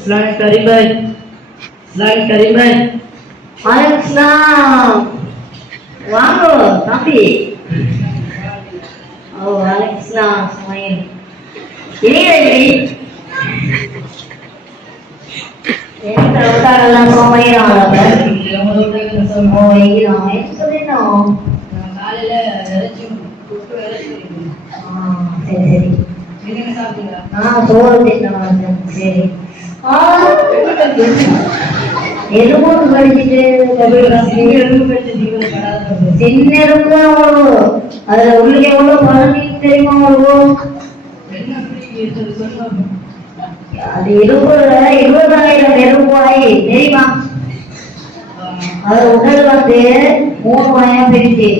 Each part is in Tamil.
Selamat Karibai. Selamat Karibai. அலெக்ஸ்லாம் வாங்க தம்பி. ஓ சரி சரி. ஆ சோறு திட்டம் சரி. ஆ எதுவும் சின்ன எறும்பு தான் வரும் அதுல உள்ள எவ்வளவு தெரியுமா வரும் அது இருபது இருபதாயிரம் எறும்பாய் தெரியுமா? அது உடல் வந்து மூணு வயம் பிரிச்சு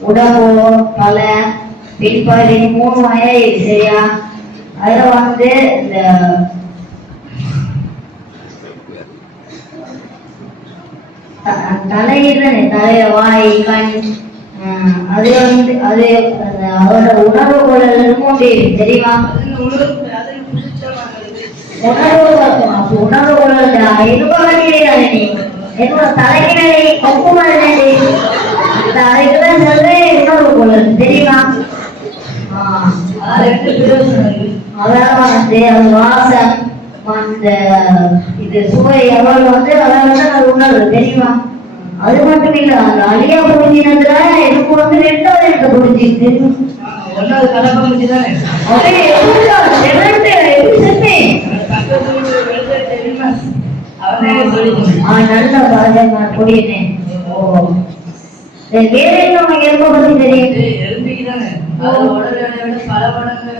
உடம்பு தலை பின்பாடி மூணு வயம் சரியா? அதுல வந்து இந்த தலையில தலைய வாய் கண் அது வந்து அது அதோட உணர்வு கொள்ளல் மூன்று தெரியுமா? உணர்வு உணர்வு இருபது நீ. என்னோட தலைக்கு மேலே கொப்பு மாதிரி அதுக்குதான் சொல்றேன் உணர்வு கொள்ளல் தெரியுமா? அதான் வந்து அது வாசம் அந்த சுவை எவ்வளவு வந்து அதான் வந்து அது உணர்வு தெரியுமா? அது மட்டும் இல்ல அந்த அழியா புரிஞ்சினதுல எனக்கு வந்து ரெண்டாவது எனக்கு புரிஞ்சிருக்கு நல்ல பாஜக புரியுதேன் ஓ. வேற என்ன உனக்கு எருமை பத்தி தெரியும். எறும்பிக்கு தானே அது உடல் எடையை விட பல மடங்கு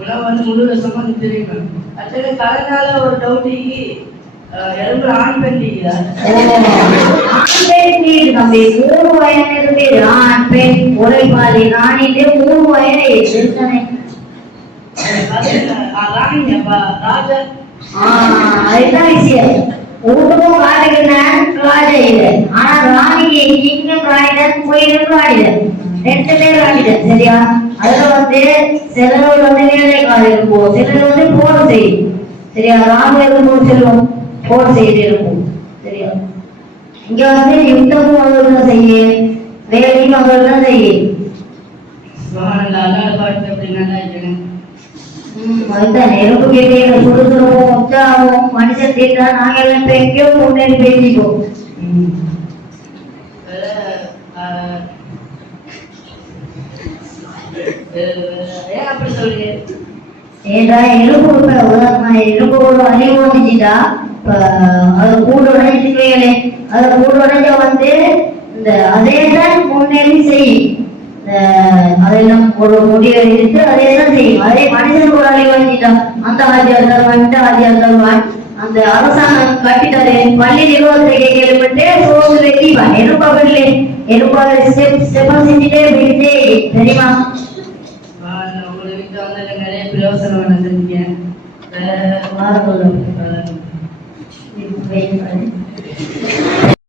உணவு வந்து முழு விஷமா தெரியுமா. அடுத்தது கலனால ஒரு டவுட்டிக்கு தம்பி மூணு ஆண் பெண் ஒரே மாதிரி நானிட்டு மூணு வயது ராணி அதுதான் விஷயம் ஊருக்கும் காட்டுகிறேன் ராஜா இல்லை ஆனா ராணிக்கு இங்க காணிடன் கோயிலும் காணிடன் ரெண்டு பேர் சரியா அதுல வந்து சிலர் வந்து வேலைக்காக இருக்கும் சிலர் வந்து போர் செய்யும் சரியா ராம இருக்கும் செல்வம் போர் செய்து இருக்கும் சரியா? இங்க வந்து யுத்தமும் அவர்கள் செய்ய வேலையும் அவர்கள் தான் ம், அதுதான் நெருப்பு கேட்டீங்க சுடுசுடுவோம் உற்சாகம் மனுஷன் தீட்டா நாங்க எல்லாம் இப்ப எங்கேயோ முன்னேறி எலும்பு உதாரணமா எலும்பு ஒரு அழிவு வந்துச்சுட்டா அது கூடு உடைஞ்சுக்கவே அது கூடு உடைஞ்ச வந்து இந்த அதே தான் முன்னேறி செய்யும் அதெல்லாம் ஒரு முடிவை எடுத்து அதே தான் செய்யும் அதே மனிதன் ஒரு அழிவு வந்துட்டா அந்த ஆஜியார் தருவான் இந்த ஆஜியார் தருவான் அந்த அரசாங்கம் கட்டிட்டாரு பள்ளி நிர்வாகத்தை கேள்விப்பட்டு சோறு வெட்டிவான் எறுப்பாவில்லை எறுப்பாக ஸ்டெப் ஸ்டெப்பா செஞ்சுட்டே போயிட்டே தெரியுமா உங்களை வீட்டுல வந்து நிறைய பிரயோசனம் நடந்திருக்கேன் 可以。